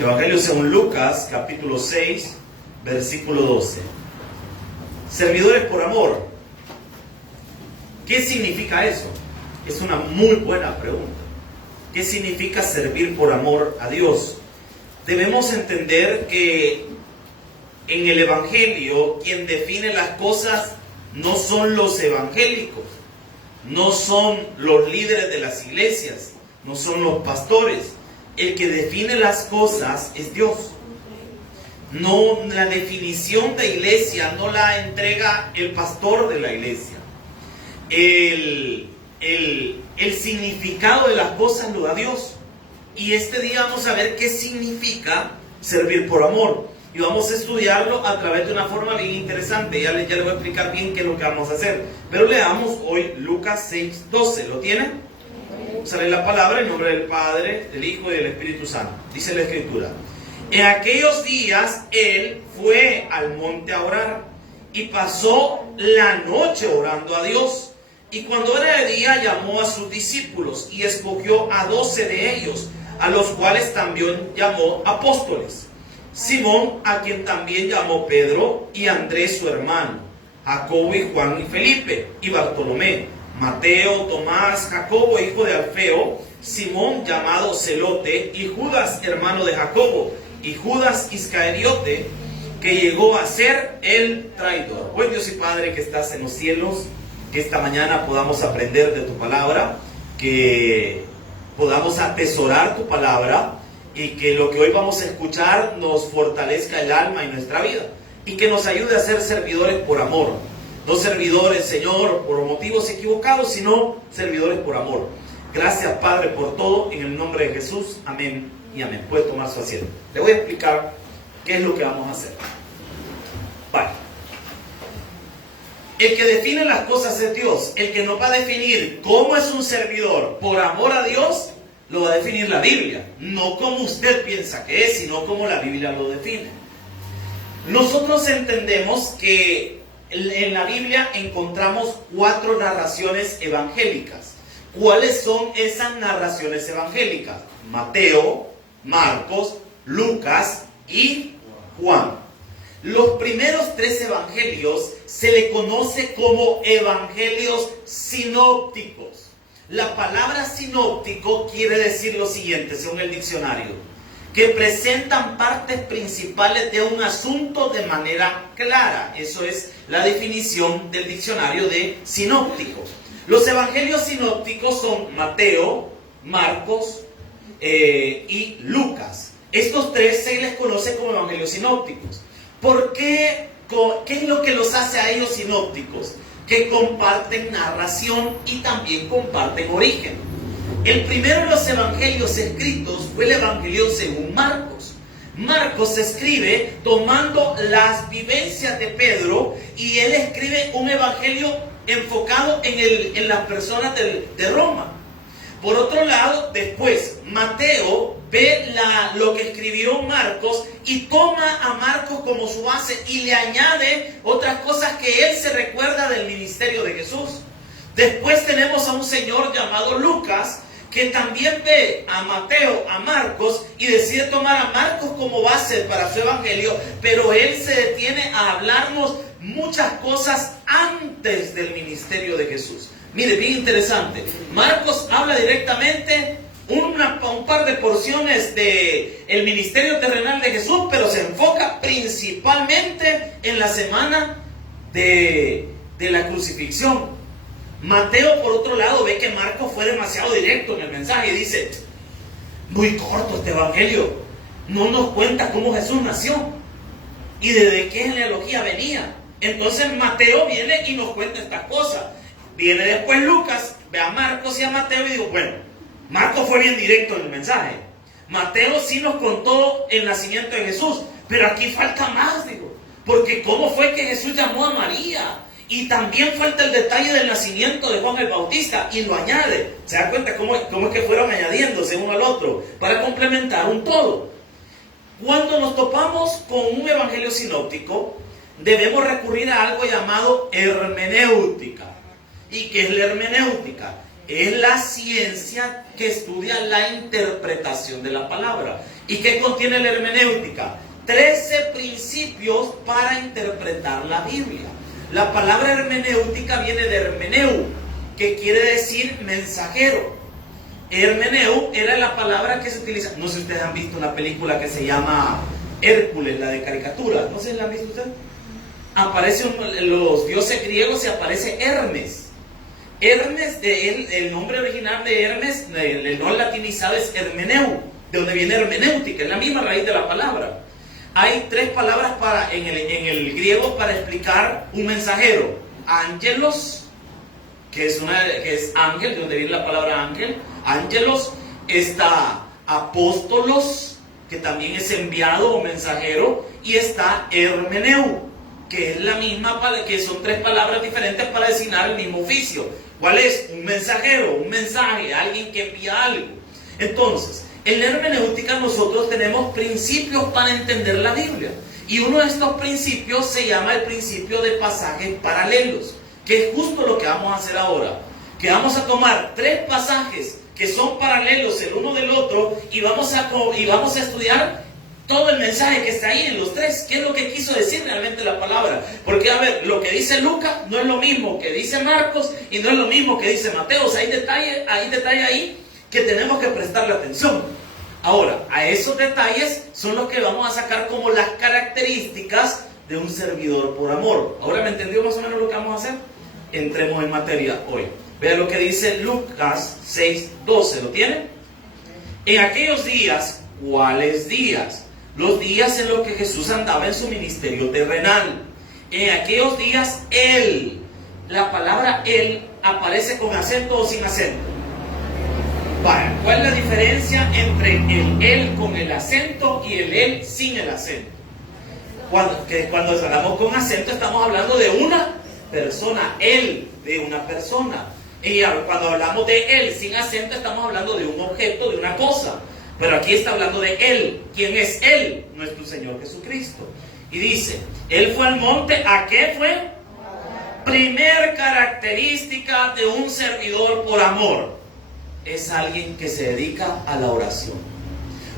Evangelio según Lucas, capítulo 6, versículo 12. Servidores por amor. ¿Qué significa eso? Es una muy buena pregunta. ¿Qué significa servir por amor a Dios? Debemos entender que en el Evangelio quien define las cosas no son los evangélicos, no son los líderes de las iglesias, no son los pastores. El que define las cosas es Dios. No, la definición de iglesia no la entrega el pastor de la iglesia. El significado de las cosas lo da Dios. Y este día vamos a ver qué significa servir por amor. Y vamos a estudiarlo a través de una forma bien interesante. Ya les voy a explicar bien qué es lo que vamos a hacer. Pero leamos hoy Lucas 6, 12. ¿Lo tienen? Sale la palabra en nombre del Padre, del Hijo y del Espíritu Santo. Dice la Escritura: en aquellos días él fue al monte a orar y pasó la noche orando a Dios. Y cuando era de día llamó a sus discípulos y escogió a 12 de ellos, a los cuales también llamó apóstoles: Simón, a quien también llamó Pedro, y Andrés su hermano, Jacobo y Juan y Felipe, y Bartolomé, Mateo, Tomás, Jacobo hijo de Alfeo, Simón llamado Celote, y Judas hermano de Jacobo, y Judas Iscariote, que llegó a ser el traidor. Buen Dios y Padre que estás en los cielos, que esta mañana podamos aprender de tu palabra, que podamos atesorar tu palabra, y que lo que hoy vamos a escuchar nos fortalezca el alma y nuestra vida, y que nos ayude a ser servidores por amor. No servidores, Señor, por motivos equivocados, sino servidores por amor. Gracias, Padre, por todo, en el nombre de Jesús. Amén y amén. Puede tomar su asiento. Le voy a explicar qué es lo que vamos a hacer. Vale. El que define las cosas es Dios. El que nos va a definir cómo es un servidor por amor a Dios, lo va a definir la Biblia. No como usted piensa que es, sino como la Biblia lo define. Nosotros entendemos que en la Biblia encontramos 4 narraciones evangélicas. ¿Cuáles son esas narraciones evangélicas? Mateo, Marcos, Lucas y Juan. Los primeros 3 evangelios se le conoce como evangelios sinópticos. La palabra sinóptico quiere decir lo siguiente, según el diccionario: que presentan partes principales de un asunto de manera clara. Eso es la definición del diccionario de sinóptico. Los evangelios sinópticos son Mateo, Marcos y Lucas. Estos 3 se les conoce como evangelios sinópticos. ¿Por qué? ¿Qué es lo que los hace a ellos sinópticos? Que comparten narración y también comparten origen. El primero de los evangelios escritos fue el evangelio según Marcos. Marcos escribe tomando las vivencias de Pedro, y él escribe un evangelio enfocado en las personas de Roma. Por otro lado, después Mateo ve lo que escribió Marcos y toma a Marcos como su base y le añade otras cosas que él se recuerda del ministerio de Jesús. Después tenemos a un señor llamado Lucas, que también ve a Mateo, a Marcos, y decide tomar a Marcos como base para su evangelio, pero él se detiene a hablarnos muchas cosas antes del ministerio de Jesús. Mire, bien interesante. Marcos habla directamente un par de porciones del ministerio terrenal de Jesús, pero se enfoca principalmente en la semana de la crucifixión. Mateo, por otro lado, ve que Marcos fue demasiado directo en el mensaje y dice: muy corto este evangelio, no nos cuenta cómo Jesús nació y de qué genealogía venía. Entonces Mateo viene y nos cuenta estas cosas. Viene después Lucas, ve a Marcos y a Mateo y digo: bueno, Marcos fue bien directo en el mensaje, Mateo sí nos contó el nacimiento de Jesús, pero aquí falta más, digo, porque cómo fue que Jesús llamó a María. Y también falta el detalle del nacimiento de Juan el Bautista, y lo añade. ¿Se da cuenta cómo es que fueron añadiéndose uno al otro para complementar un todo? Cuando nos topamos con un evangelio sinóptico, debemos recurrir a algo llamado hermenéutica. ¿Y qué es la hermenéutica? es la ciencia que estudia la interpretación de la palabra. ¿Y qué contiene la hermenéutica? 13 principios para interpretar la Biblia. La palabra hermenéutica viene de hermeneu, que quiere decir mensajero. Hermeneu era la palabra que se utiliza. No sé si ustedes han visto una película que se llama Hércules, la de caricatura. No sé si la han visto ustedes. Aparecen los dioses griegos y aparece Hermes. Hermes, el nombre original de Hermes, el nombre latinizado es hermeneu, de donde viene hermenéutica, es la misma raíz de la palabra. Hay 3 palabras en el griego para explicar un mensajero. Ángelos, que es ángel, de donde viene la palabra ángel. Ángelos. Está apóstolos, que también es enviado o mensajero. Y está hermeneu, que es la misma, que son 3 palabras diferentes para designar el mismo oficio. ¿Cuál es? Un mensajero, un mensaje, alguien que envía algo. Entonces, en la hermenéutica nosotros tenemos principios para entender la Biblia. Y uno de estos principios se llama el principio de pasajes paralelos, que es justo lo que vamos a hacer ahora. Que vamos a tomar 3 pasajes que son paralelos el uno del otro y vamos a estudiar todo el mensaje que está ahí en los 3. ¿Qué es lo que quiso decir realmente la palabra? Porque, a ver, lo que dice Lucas no es lo mismo que dice Marcos y no es lo mismo que dice Mateo. O sea, hay detalle ahí que tenemos que prestarle atención. Ahora, a esos detalles son los que vamos a sacar como las características de un servidor por amor. ¿Ahora me entendió más o menos lo que vamos a hacer? Entremos en materia hoy. Vean lo que dice Lucas 6:12. ¿Lo tienen? En aquellos días, ¿cuáles días? Los días en los que Jesús andaba en su ministerio terrenal. En aquellos días, Él, la palabra Él aparece con acento o sin acento. Vale, ¿cuál es la diferencia entre el Él con el acento y el Él sin el acento? Cuando hablamos con acento estamos hablando de una persona, Él, de una persona. Y cuando hablamos de Él sin acento estamos hablando de un objeto, de una cosa. Pero aquí está hablando de Él. ¿Quién es Él? Nuestro Señor Jesucristo. Y dice, Él fue al monte, ¿a qué fue? Primer característica de un servidor por amor. Es alguien que se dedica a la oración.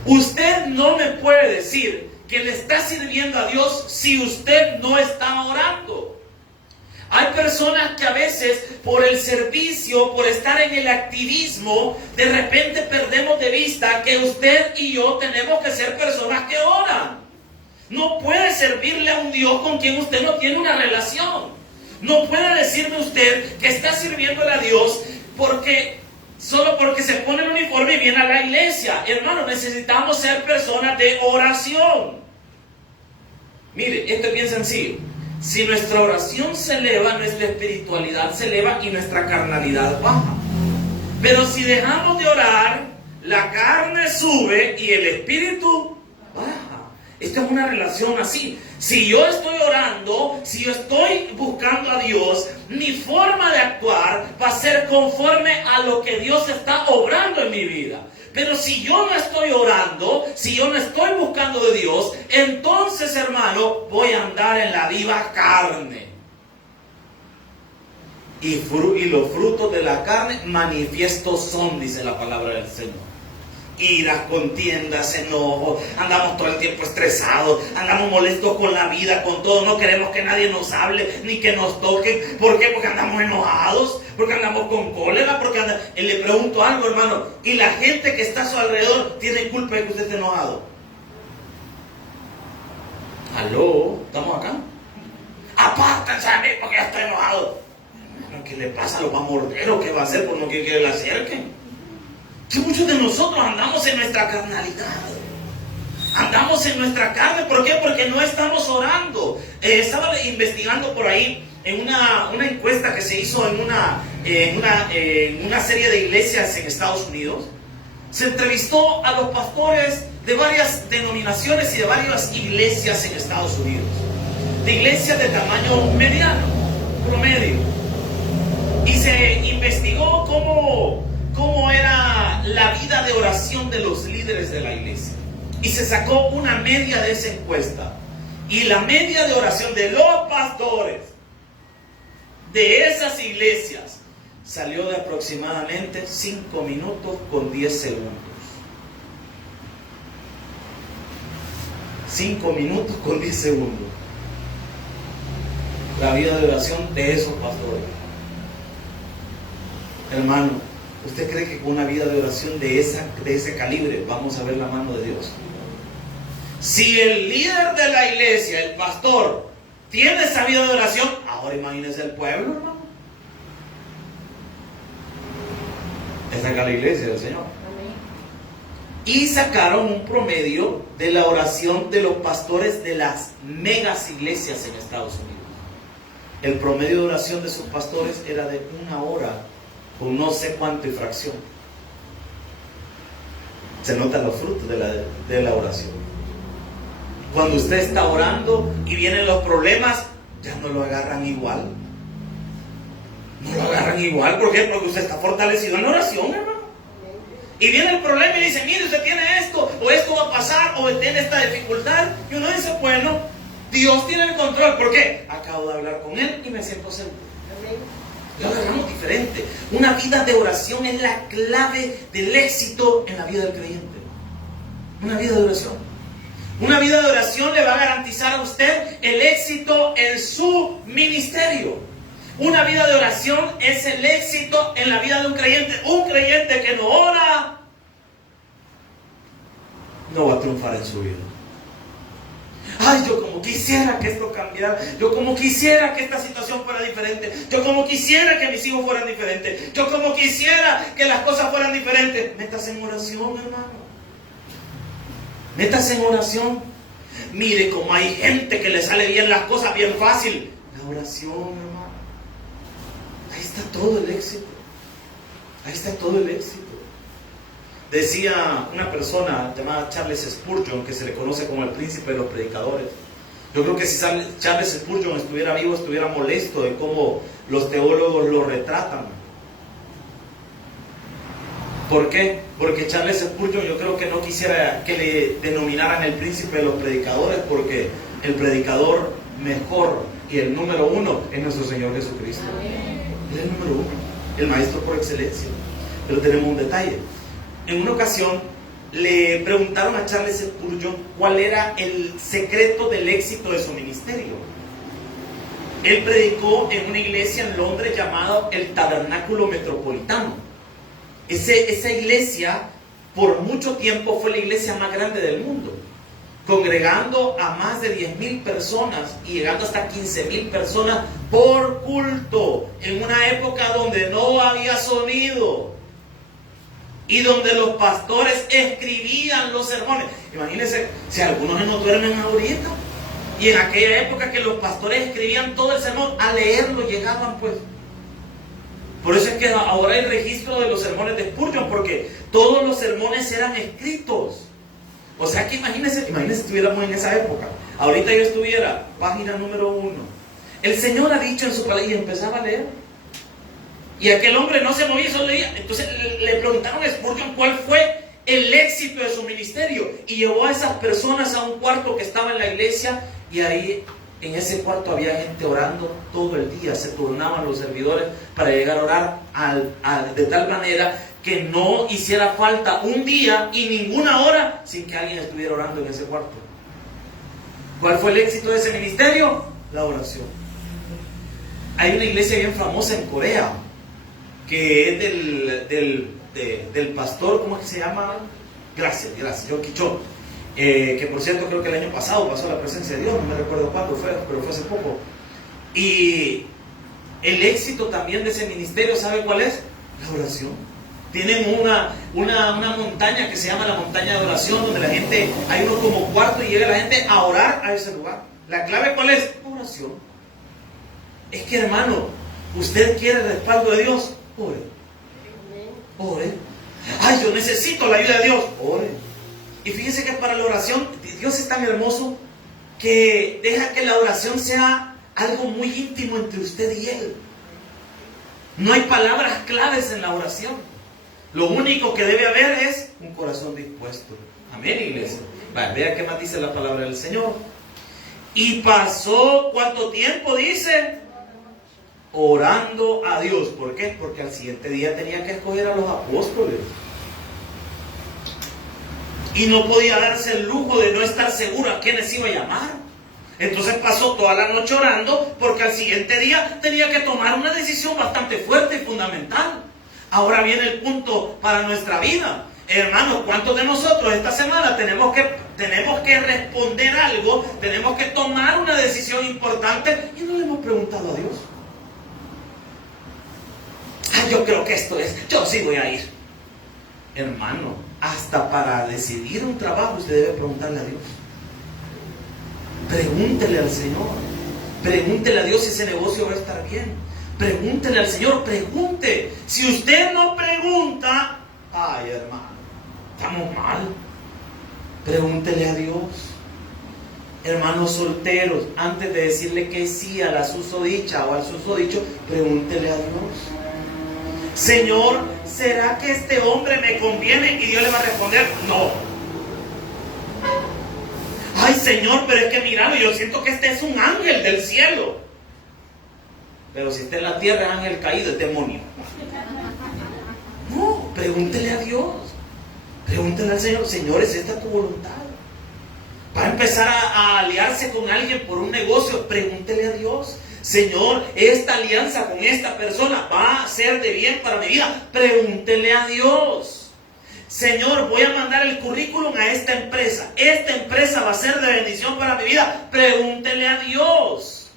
Usted no me puede decir que le está sirviendo a Dios si usted no está orando. Hay personas que a veces por el servicio, por estar en el activismo, de repente perdemos de vista que usted y yo tenemos que ser personas que oran. No puede servirle a un Dios con quien usted no tiene una relación. No puede decirme usted que está sirviéndole a Dios solo porque se pone el uniforme y viene a la iglesia. Hermano, necesitamos ser personas de oración. Mire, esto es bien sencillo. Si nuestra oración se eleva, nuestra espiritualidad se eleva y nuestra carnalidad baja. Pero si dejamos de orar, la carne sube y el espíritu baja. Esta es una relación así. Si yo estoy orando, si yo estoy buscando a Dios, mi forma de actuar va a ser conforme a lo que Dios está obrando en mi vida. Pero si yo no estoy orando, si yo no estoy buscando de Dios, entonces, hermano, voy a andar en la viva carne. Y los frutos de la carne manifiestos son, dice la palabra del Señor. Iras, contiendas, enojo, andamos todo el tiempo estresados, andamos molestos con la vida, con todo, no queremos que nadie nos hable, ni que nos toque. ¿Por qué? Porque andamos enojados, porque andamos con cólera, le pregunto algo, hermano, y la gente que está a su alrededor tiene culpa de que usted esté enojado. ¿Aló? ¿Estamos acá? Apártense a mí porque ya estoy enojado. Hermano, ¿qué le pasa? ¿Lo va a morder o qué va a hacer por no que le acerquen? Que muchos de nosotros andamos en nuestra carnalidad. Andamos en nuestra carne. ¿Por qué? Porque no estamos orando. Estaba investigando por ahí en una encuesta que se hizo en una serie de iglesias en Estados Unidos. Se entrevistó a los pastores de varias denominaciones y de varias iglesias en Estados Unidos. De iglesias de tamaño mediano, promedio. Y se investigó cómo era la vida de oración de los líderes de la iglesia. Y se sacó una media de esa encuesta. Y la media de oración de los pastores de esas iglesias salió de aproximadamente 5 minutos con 10 segundos. 5 minutos con 10 segundos. La vida de oración de esos pastores. Hermano, ¿usted cree que con una vida de oración de ese calibre vamos a ver la mano de Dios? Si el líder de la iglesia, el pastor, tiene esa vida de oración, ahora imagínese el pueblo, hermano. Esta es la iglesia del Señor. Y sacaron un promedio de la oración de los pastores de las megas iglesias en Estados Unidos. El promedio de oración de sus pastores era de 1 hora con no sé cuánto y fracción. Se notan los frutos de la oración. Cuando usted está orando y vienen los problemas, ya no lo agarran igual. No lo agarran igual. ¿Por qué? Porque usted está fortalecido en la oración, hermano. Y viene el problema y dice, mire, usted tiene esto, o esto va a pasar, o tiene esta dificultad. Y uno dice, bueno, Dios tiene el control. ¿Por qué? Acabo de hablar con Él y me siento seguro. Lo agarramos diferente. Una vida de oración es la clave del éxito en la vida del creyente. Una vida de oración. Una vida de oración le va a garantizar a usted el éxito en su ministerio. Una vida de oración es el éxito en la vida de un creyente. Un creyente que no ora no va a triunfar en su vida. Ay, yo como quisiera que esto cambiara. Yo como quisiera que esta situación fuera diferente. Yo como quisiera que mis hijos fueran diferentes. Yo como quisiera que las cosas fueran diferentes. Métase en oración, hermano. Métase en oración. Mire cómo hay gente que le sale bien las cosas bien fácil. La oración, hermano. Ahí está todo el éxito. Ahí está todo el éxito. Decía una persona llamada Charles Spurgeon, que se le conoce como el príncipe de los predicadores. Yo creo que si Charles Spurgeon estuviera vivo, estuviera molesto de cómo los teólogos lo retratan. ¿Por qué? Porque Charles Spurgeon yo creo que no quisiera que le denominaran el príncipe de los predicadores, porque el predicador mejor y el número 1 es nuestro Señor Jesucristo. Él es el número 1, el maestro por excelencia. Pero tenemos un detalle. En una ocasión le preguntaron a Charles Spurgeon cuál era el secreto del éxito de su ministerio. Él predicó en una iglesia en Londres llamada el Tabernáculo Metropolitano. Esa iglesia por mucho tiempo fue la iglesia más grande del mundo, congregando a más de 10,000 personas y llegando hasta 15,000 personas por culto, en una época donde no había sonido y donde los pastores escribían los sermones. Imagínense si algunos no duermen ahorita, y en aquella época que los pastores escribían todo el sermón, a leerlo llegaban pues. Por eso es que ahora hay registro de los sermones de Spurgeon, porque todos los sermones eran escritos. O sea que imagínense si estuviéramos en esa época. Ahorita yo estuviera, página número 1. El Señor ha dicho en su palabra, y empezaba a leer. Y aquel hombre no se movía, solo leía. Entonces le preguntaron a Spurgeon cuál fue el éxito de su ministerio. Y llevó a esas personas a un cuarto que estaba en la iglesia, y ahí en ese cuarto había gente orando todo el día. Se turnaban los servidores para llegar a orar de tal manera que no hiciera falta un día y ninguna hora sin que alguien estuviera orando en ese cuarto. ¿Cuál fue el éxito de ese ministerio? La oración. Hay una iglesia bien famosa en Corea, que es del pastor, ¿cómo es que se llama? Gracias, Yoki Cho. Que por cierto creo que el año pasado pasó la presencia de Dios, no me recuerdo cuándo fue, pero fue hace poco. Y el éxito también de ese ministerio, ¿sabe cuál es? La oración. Tienen una montaña que se llama la montaña de oración, donde la gente, hay uno como cuarto y llega la gente a orar a ese lugar. ¿La clave cuál es? Oración. Es que, hermano, usted quiere el respaldo de Dios, ore. Ore. Ay, yo necesito la ayuda de Dios, ore. Y fíjese que para la oración, Dios es tan hermoso que deja que la oración sea algo muy íntimo entre usted y Él. No hay palabras claves en la oración. Lo único que debe haber es un corazón dispuesto. Amén, iglesia. Vea qué más dice la palabra del Señor. Y pasó, ¿cuánto tiempo dice? orando a Dios. ¿Por qué? Porque al siguiente día tenía que escoger a los apóstoles. Y no podía darse el lujo de no estar seguro a quiénes iba a llamar. Entonces pasó toda la noche orando porque al siguiente día tenía que tomar una decisión bastante fuerte y fundamental. Ahora viene el punto para nuestra vida. Hermanos, ¿cuántos de nosotros esta semana tenemos que responder algo? Tenemos que tomar una decisión importante y no le hemos preguntado a Dios. Yo creo que esto es, yo sí voy a ir. Hermano, hasta para decidir un trabajo usted debe preguntarle a Dios. Pregúntele al Señor. Pregúntele a Dios si ese negocio va a estar bien. Pregúntele al Señor, pregunte. Si usted no pregunta, ay hermano, estamos mal. Pregúntele a Dios. Hermanos solteros, antes de decirle que sí a la susodicha o al susodicho, pregúntele a Dios. Señor, ¿será que este hombre me conviene? Y Dios le va a responder, no. Ay Señor, pero es que mira, yo siento que este es un ángel del cielo. Pero si está en la tierra es ángel caído, es demonio. No, pregúntele a Dios. Pregúntele al Señor, Señor, ¿es esta tu voluntad? Va a empezar a aliarse con alguien por un negocio, pregúntele a Dios. Señor, esta alianza con esta persona va a ser de bien para mi vida. Pregúntele a Dios. Señor, voy a mandar el currículum a esta empresa. Esta empresa va a ser de bendición para mi vida. Pregúntele a Dios.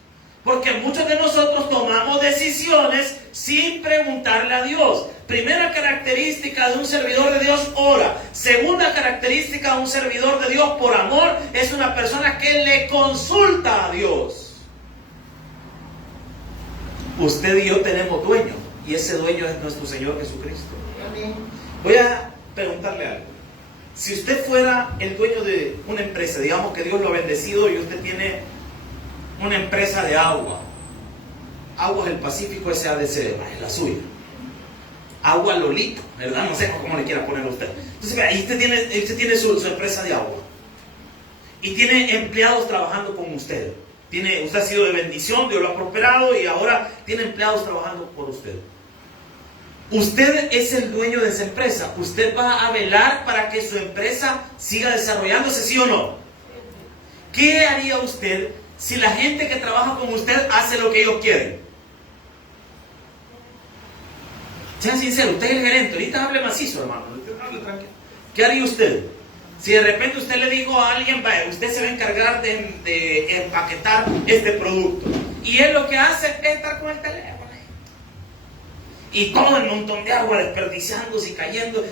Porque muchos de nosotros tomamos decisiones sin preguntarle a Dios. Primera característica de un servidor de Dios, ora. Segunda característica de un servidor de Dios por amor, es una persona que le consulta a Dios. Usted y yo tenemos dueño, y ese dueño es nuestro Señor Jesucristo. Voy a preguntarle algo. Si usted fuera el dueño de una empresa, digamos que Dios lo ha bendecido y usted tiene una empresa de agua. Aguas del Pacífico SADC, es la suya. Agua Lolito, ¿verdad? No sé cómo le quiera poner a usted. Entonces, ahí usted tiene su empresa de agua. Y tiene empleados trabajando con usted. Usted ha sido de bendición, Dios lo ha prosperado y ahora tiene empleados trabajando por usted. Usted es el dueño de esa empresa. Usted va a velar para que su empresa siga desarrollándose, ¿sí o no? ¿Qué haría usted si la gente que trabaja con usted hace lo que ellos quieren? Sean sinceros, usted es el gerente, ahorita hable macizo, hermano. Hable tranquilo. ¿Qué haría usted? Si de repente usted le dijo a alguien, vaya, usted se va a encargar de empaquetar este producto. Y él lo que hace es estar con el teléfono. Y todo el montón de agua desperdiciándose y cayendo.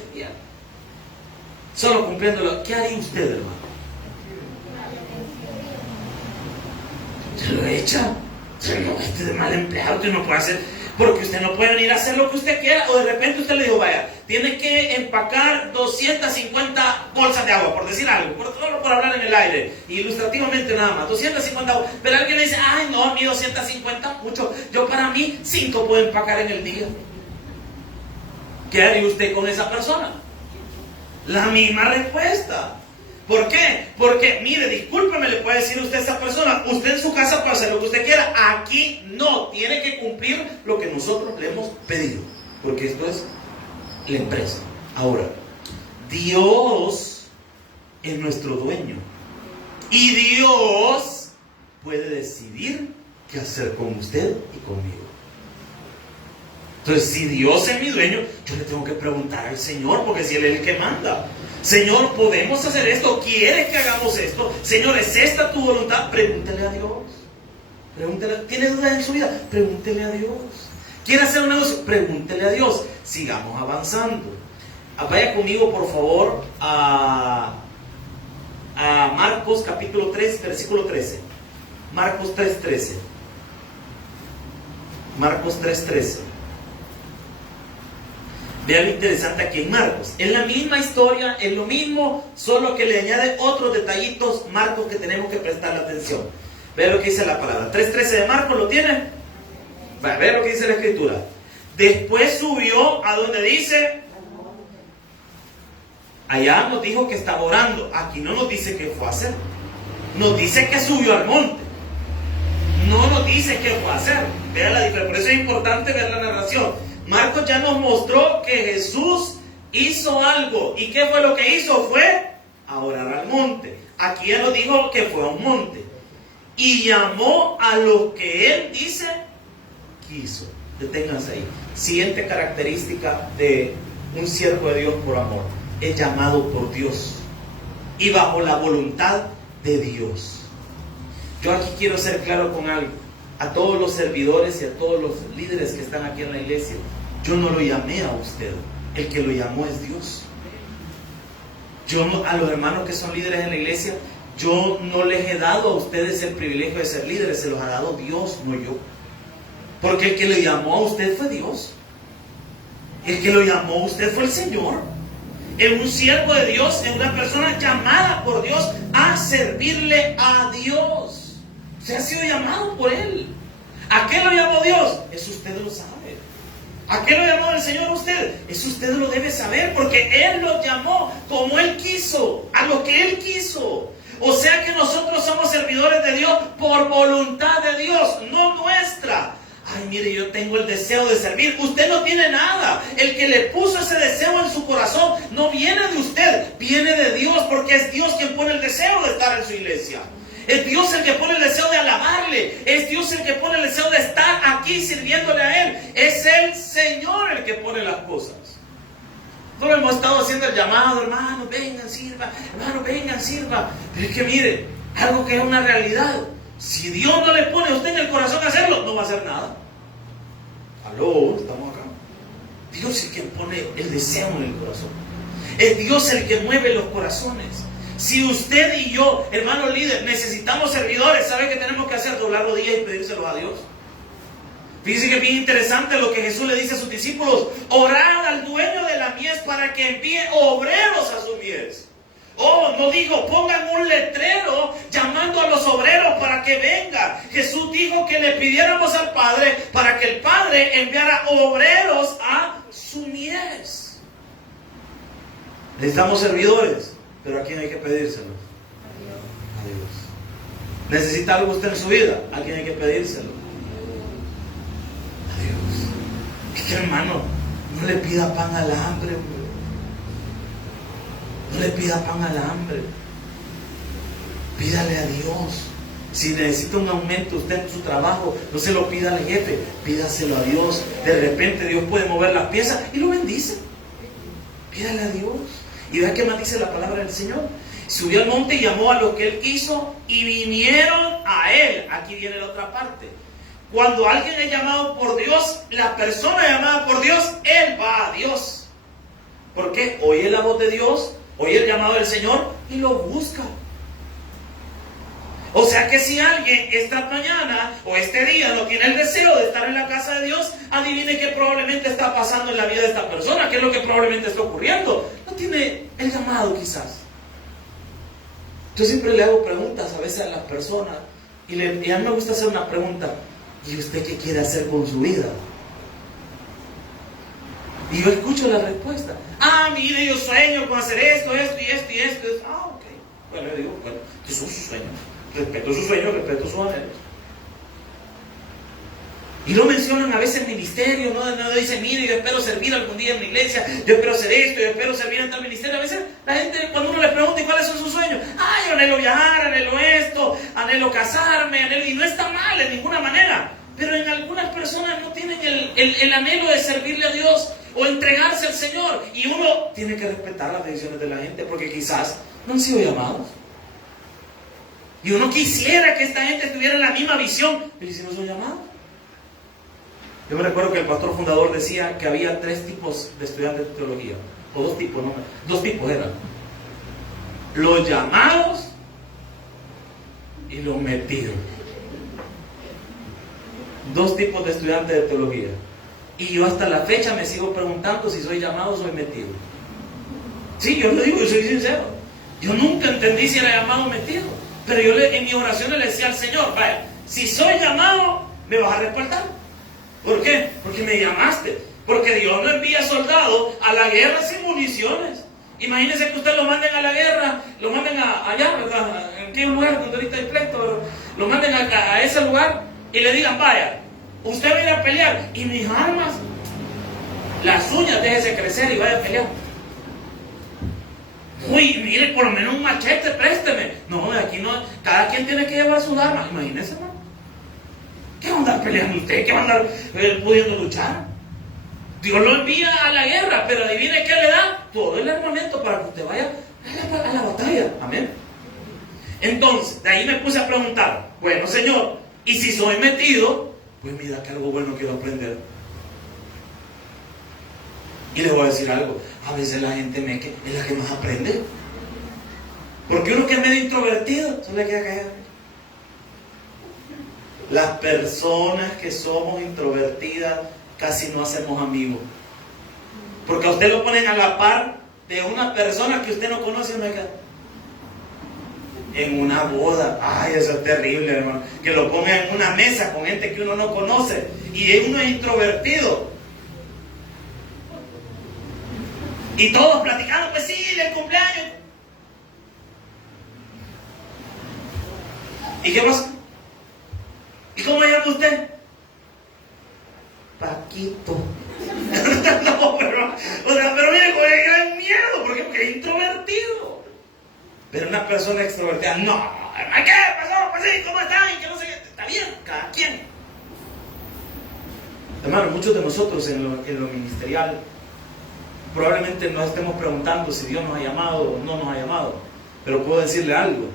Solo cumpliéndolo. ¿Qué haría usted, hermano? Se lo echa. No, este es mal empleado, usted no puede hacer. Porque usted no puede venir a hacer lo que usted quiera. O de repente usted le dijo, vaya, tiene que empacar 250 bolsas de agua, por decir algo, solo por hablar en el aire, ilustrativamente nada más, 250 bolsas. Pero alguien le dice, ay no, a mí 250 mucho, yo para mí 5 puedo empacar en el día. ¿Qué haría usted con esa persona? La misma respuesta. ¿Por qué? Porque, mire, discúlpeme, le puede decir usted a esa persona, usted en su casa puede hacer lo que usted quiera, aquí no, tiene que cumplir lo que nosotros le hemos pedido, porque esto es la empresa. Ahora, Dios es nuestro dueño y Dios puede decidir qué hacer con usted y conmigo. Entonces, si Dios es mi dueño, yo le tengo que preguntar al Señor, porque si Él es el que manda. Señor, ¿podemos hacer esto? ¿Quieres que hagamos esto? Señor, ¿es esta tu voluntad? Pregúntele a Dios. Pregúntele. ¿Tiene dudas en su vida? Pregúntele a Dios. ¿Quiere hacer un negocio? Pregúntele a Dios. Sigamos avanzando. Vaya conmigo, por favor, a Marcos capítulo 3, versículo 13. Marcos 3:13. Marcos 3:13. Vean lo interesante aquí en Marcos. Es la misma historia, es lo mismo, solo que le añade otros detallitos Marcos que tenemos que prestarle atención. Vean lo que dice la palabra. 3:13 de Marcos, ¿lo tiene? Vean lo que dice la escritura. Después subió a donde dice, allá nos dijo que estaba orando. Aquí no nos dice qué fue a hacer. Nos dice que subió al monte. No nos dice qué fue a hacer. Vean la diferencia. Por eso es importante ver la narración. Marcos ya nos mostró que Jesús hizo algo. ¿Y qué fue lo que hizo? Fue a orar al monte. Aquí ya nos dijo que fue a un monte. Y llamó a los que él dice quiso. Deténganse ahí. Siguiente característica de un siervo de Dios por amor: es llamado por Dios y bajo la voluntad de Dios. Yo aquí quiero ser claro con algo. A todos los servidores y a todos los líderes que están aquí en la iglesia, yo no lo llamé a usted. El que lo llamó es Dios. Yo a los hermanos que son líderes en la iglesia, yo no les he dado a ustedes el privilegio de ser líderes. Se los ha dado Dios, no yo. Porque el que lo llamó a usted fue Dios. El que lo llamó a usted fue el Señor. Es un siervo de Dios, es una persona llamada por Dios a servirle a Dios. Usted ha sido llamado por Él. ¿A qué lo llamó Dios? Eso usted lo sabe. ¿A qué lo llamó el Señor a usted? Eso usted lo debe saber, porque Él lo llamó como Él quiso, a lo que Él quiso. O sea que nosotros somos servidores de Dios por voluntad de Dios, no nuestra. Ay, mire, yo tengo el deseo de servir. Usted no tiene nada. El que le puso ese deseo en su corazón no viene de usted, viene de Dios, porque es Dios quien pone el deseo de estar en su iglesia. Es Dios el que pone el deseo de alabarle. Es Dios el que pone el deseo de estar aquí sirviéndole a Él. Es el Señor el que pone las cosas. Todos hemos estado haciendo el llamado: hermanos, vengan, sirva. Hermanos, vengan, sirva. Pero es que mire, algo que es una realidad. Si Dios no le pone a usted en el corazón a hacerlo, no va a hacer nada. Aló, estamos acá. Dios es el que pone el deseo en el corazón. Es Dios el que mueve los corazones. Si usted y yo, hermano líder, necesitamos servidores, ¿sabe qué tenemos que hacer? Doblar rodillas y pedírselos a Dios. Fíjense que es bien interesante lo que Jesús le dice a sus discípulos: orad al dueño de la mies para que envíe obreros a su mies. Oh, no digo pongan un letrero llamando a los obreros para que vengan. Jesús dijo que le pidiéramos al Padre para que el Padre enviara obreros a su mies. Necesitamos servidores, pero ¿a quién hay que pedírselo? A Dios. ¿Necesita algo usted en su vida? ¿A quién hay que pedírselo? A Dios. Es que, hermano, no le pida pan al hambre, hombre. No le pida pan al hambre. Pídale a Dios. Si necesita un aumento usted en su trabajo, no se lo pida al jefe, pídaselo a Dios. De repente Dios puede mover las piezas y lo bendice. Pídale a Dios. Y vea qué más dice la palabra del Señor: subió al monte y llamó a los que Él quiso y vinieron a Él. Aquí viene la otra parte. Cuando alguien es llamado por Dios, la persona llamada por Dios, él va a Dios. ¿Por qué? Oye la voz de Dios, oye el llamado del Señor y lo busca. O sea que si alguien esta mañana o este día no tiene el deseo de estar en la casa de Dios, adivine qué probablemente está pasando en la vida de esta persona, qué es lo que probablemente está ocurriendo. No tiene el llamado quizás. Yo siempre le hago preguntas a veces a las personas y a mí me gusta hacer una pregunta: ¿y usted qué quiere hacer con su vida? Y yo escucho la respuesta: ah, mire, yo sueño con hacer esto, esto y esto y esto. Ah, ok. Bueno, le digo, bueno, que son sus sueños. Respeto sus sueños, respeto sus anhelos. Y lo mencionan a veces en ministerio, no dicen: mire, yo espero servir algún día en la iglesia, yo espero hacer esto, yo espero servir en tal ministerio. A veces la gente, cuando uno le pregunta ¿y cuáles son sus sueños? Ay, yo anhelo viajar, anhelo esto, anhelo casarme, anhelo... Y no está mal en ninguna manera. Pero en algunas personas no tienen el anhelo de servirle a Dios o entregarse al Señor. Y uno tiene que respetar las decisiones de la gente, porque quizás no han sido llamados. Y uno quisiera que esta gente tuviera la misma visión, pero ¿y si no son llamados? Yo me recuerdo que el pastor fundador decía que había 3 tipos de estudiantes de teología, o 2 tipos, no, 2 tipos eran: los llamados y los metidos. 2 tipos de estudiantes de teología. Y yo hasta la fecha me sigo preguntando si soy llamado o soy metido. Sí, yo lo digo, yo soy sincero. Yo nunca entendí si era llamado o metido. Pero yo en mis oraciones le decía al Señor: vaya, si soy llamado, me vas a respaldar. ¿Por qué? Porque me llamaste. Porque Dios no envía soldados a la guerra sin municiones. Imagínense que usted lo manden a la guerra, lo manden allá, ¿verdad? En aquel lugar donde ahorita hay pleito, lo manden a ese lugar y le digan, vaya, usted va a ir a pelear, y mis armas, las uñas, déjese crecer y vaya a pelear. Uy, mire, por lo menos un machete, présteme. No, aquí no, cada quien tiene que llevar sus armas. Imagínese, ¿no? ¿Qué va a andar peleando usted? ¿Qué va a andar pudiendo luchar? Dios lo envía a la guerra, pero adivine qué le da. Todo el armamento para que usted vaya a la batalla. Amén. Entonces, de ahí me puse a preguntar, bueno, Señor, y si soy metido, pues mira que algo bueno quiero aprender. Y les voy a decir algo, a veces la gente es la que más aprende. Porque uno que es medio introvertido, se le queda callado. Las personas que somos introvertidas casi no hacemos amigos. Porque a usted lo ponen a la par de una persona que usted no conoce, en una boda. Ay, eso es terrible, hermano. Que lo pongan en una mesa con gente que uno no conoce y uno es introvertido. Y todos platicando, pues sí, del cumpleaños. ¿Y qué pasa? ¿Y cómo llama usted? Paquito. No, pero mire, con el gran miedo, porque es introvertido. Pero una persona extrovertida, no. ¿Qué pasó? Pues sí, ¿cómo están? Que no sé qué. Está bien, cada quien. Hermano, muchos de nosotros en lo ministerial probablemente nos estemos preguntando si Dios nos ha llamado o no nos ha llamado. Pero puedo decirle algo.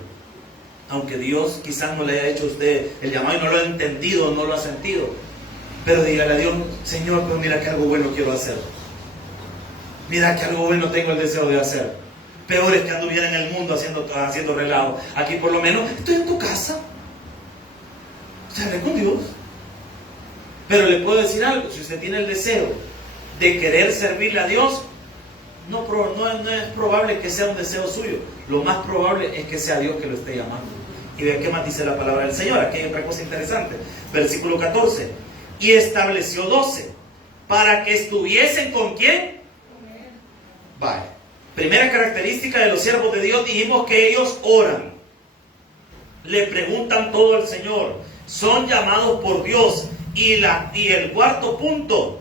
Aunque Dios quizás no le haya hecho a usted el llamado y no lo ha entendido, no lo ha sentido. Pero dígale a Dios, Señor, pues mira que algo bueno quiero hacer. Mira que algo bueno tengo el deseo de hacer. Peor es que anduviera en el mundo haciendo relajo. Aquí por lo menos estoy en tu casa. Sale con Dios. Pero le puedo decir algo, si usted tiene el deseo de querer servirle a Dios, no es probable que sea un deseo suyo. Lo más probable es que sea Dios que lo esté llamando. Y vean qué más dice la palabra del Señor. Aquí hay otra cosa interesante. Versículo 14. Y estableció 12 para que estuviesen ¿con quién? Vale. Primera característica de los siervos de Dios, dijimos que ellos oran. Le preguntan todo al Señor. Son llamados por Dios. Y el cuarto punto,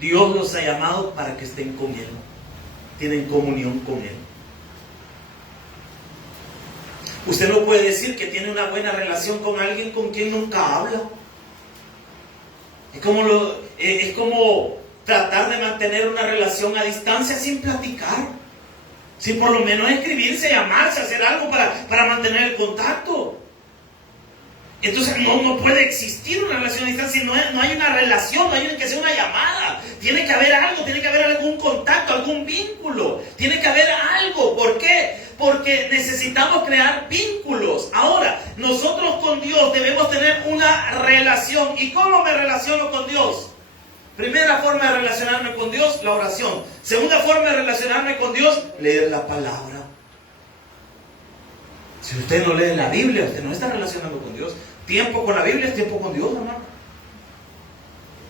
Dios los ha llamado para que estén con Él. Tienen comunión con Él. Usted no puede decir que tiene una buena relación con alguien con quien nunca habla. Es como tratar de mantener una relación a distancia sin platicar. Sin por lo menos escribirse, llamarse, hacer algo para mantener el contacto. Entonces no puede existir una relación a distancia si no hay una relación, no hay que hacer una llamada. Tiene que haber algo, tiene que haber algún contacto, algún vínculo. Tiene que haber algo. ¿Por qué? Porque necesitamos crear vínculos. Ahora, nosotros con Dios debemos tener una relación. ¿Y cómo me relaciono con Dios? Primera forma de relacionarme con Dios, la oración. Segunda forma de relacionarme con Dios, leer la palabra. Si usted no lee la Biblia, usted no está relacionando con Dios. Tiempo con la Biblia es tiempo con Dios, hermano.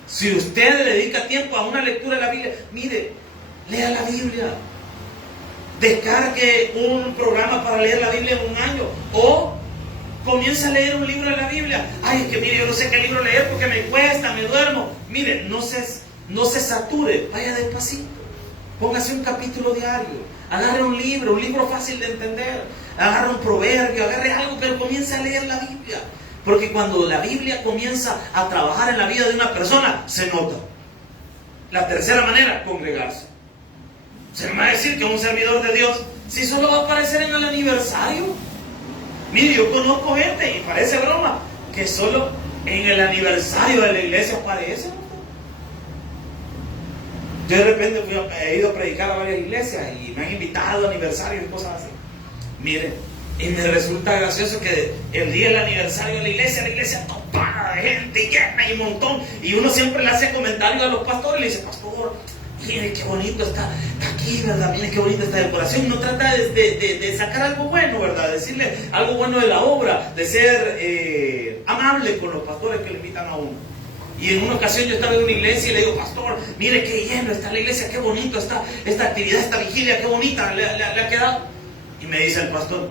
Si usted le dedica tiempo a una lectura de la Biblia, mire, lea la Biblia. Descargue un programa para leer la Biblia en un año. O comienza a leer un libro de la Biblia. Ay, es que mire, yo no sé qué libro leer porque me cuesta, me duermo. Mire, no se sature, vaya despacito. Póngase un capítulo diario. Agarre un libro fácil de entender. Agarre un proverbio, agarre algo, pero comience a leer la Biblia. Porque cuando la Biblia comienza a trabajar en la vida de una persona, se nota. La tercera manera, congregarse. Se me va a decir que un servidor de Dios, si solo va a aparecer en el aniversario. Mire, yo conozco gente, y parece broma, que solo en el aniversario de la iglesia aparece. Yo de repente he ido a predicar a varias iglesias y me han invitado a aniversarios y cosas así. Mire, y me resulta gracioso que el día del aniversario de la iglesia topada de gente, llena y un montón. Y uno siempre le hace comentarios a los pastores y le dice, pastor, mire qué bonito está aquí, ¿verdad? Mire qué bonita esta decoración. No trata de sacar algo bueno, ¿verdad? Decirle algo bueno de la obra, de ser amable con los pastores que le invitan a uno. Y en una ocasión yo estaba en una iglesia y le digo, pastor, mire qué lleno está la iglesia, qué bonito está esta actividad, esta vigilia, qué bonita le ha quedado. Y me dice el pastor,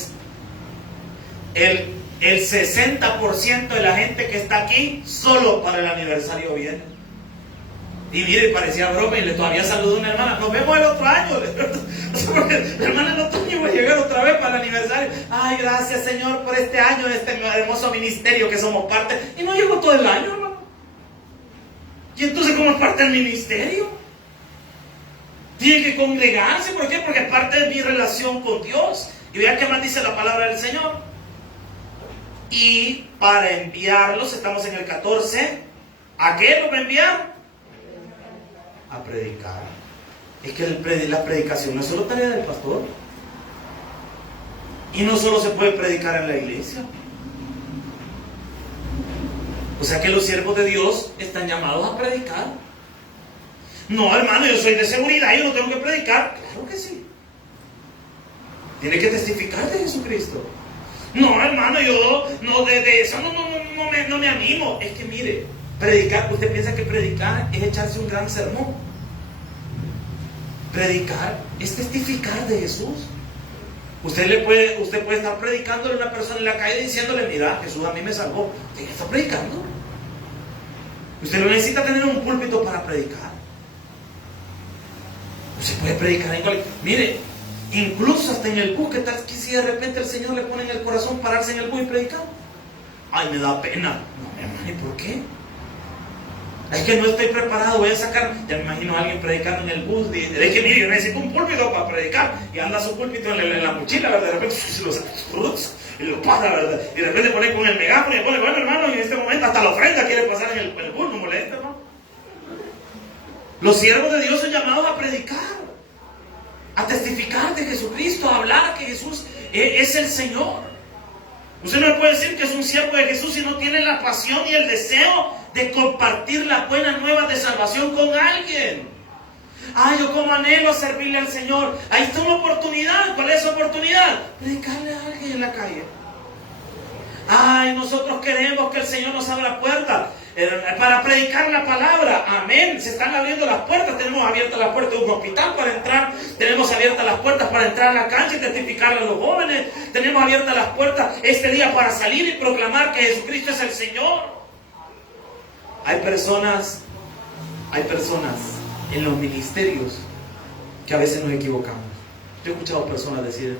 El 60% de la gente que está aquí solo para el aniversario viene. Y mire, parecía broma y le todavía saludó a una hermana. Nos vemos el otro año. Porque la hermana el otro año va a llegar otra vez para el aniversario. Ay, gracias Señor por este año, este hermoso ministerio que somos parte. Y no llegó todo el año, hermano. Y entonces, ¿cómo es parte del ministerio? Tiene que congregarse. ¿Por qué? Porque es parte de mi relación con Dios. Y vean qué más dice la palabra del Señor. Y para enviarlos, estamos en el 14. ¿A qué los va a enviar? A predicar. Es que la predicación no es solo tarea del pastor. Y no solo se puede predicar en la iglesia. O sea que los siervos de Dios están llamados a predicar. No, hermano, yo soy de seguridad, yo no tengo que predicar. Claro que sí. Tiene que testificar de Jesucristo. No, hermano, yo no de eso no me animo. Es que mire, predicar, usted piensa que predicar es echarse un gran sermón. Predicar es testificar de Jesús. Usted puede estar predicándole a una persona en la calle diciéndole, mira, Jesús a mí me salvó. ¿Usted está predicando? Usted no necesita tener un púlpito para predicar. Usted puede predicar en cualquier... Mire, incluso hasta en el bus, ¿qué tal que si de repente el Señor le pone en el corazón pararse en el bus y predicar? Ay, me da pena. No, hermano, ¿y por qué? Es que no estoy preparado, voy a sacar... Ya me imagino a alguien predicando en el bus. Es que mire, yo necesito un púlpito para predicar. Y anda su púlpito en la mochila, ¿verdad? De repente y lo pasa, ¿verdad? Y de repente pone con el megáfono y pone, bueno, hermano, y en este momento hasta la ofrenda quiere pasar en el bus, no molesta, ¿no? Los siervos de Dios son llamados a predicar, a testificar de Jesucristo, a hablar que Jesús es el Señor. Usted no puede decir que es un siervo de Jesús si no tiene la pasión y el deseo de compartir las buenas nuevas de salvación con alguien. Ay, yo como anhelo servirle al Señor. Ahí está una oportunidad. ¿Cuál es su oportunidad? Predicarle a alguien en la calle. Ay, nosotros queremos que el Señor nos abra la puerta para predicar la palabra. Amén. Se están abriendo las puertas. Tenemos abiertas las puertas de un hospital para entrar. Tenemos abiertas las puertas para entrar a la cancha y testificar a los jóvenes. Tenemos abiertas las puertas este día para salir y proclamar que Jesucristo es el Señor. Hay personas en los ministerios que a veces nos equivocamos. Yo he escuchado personas decir,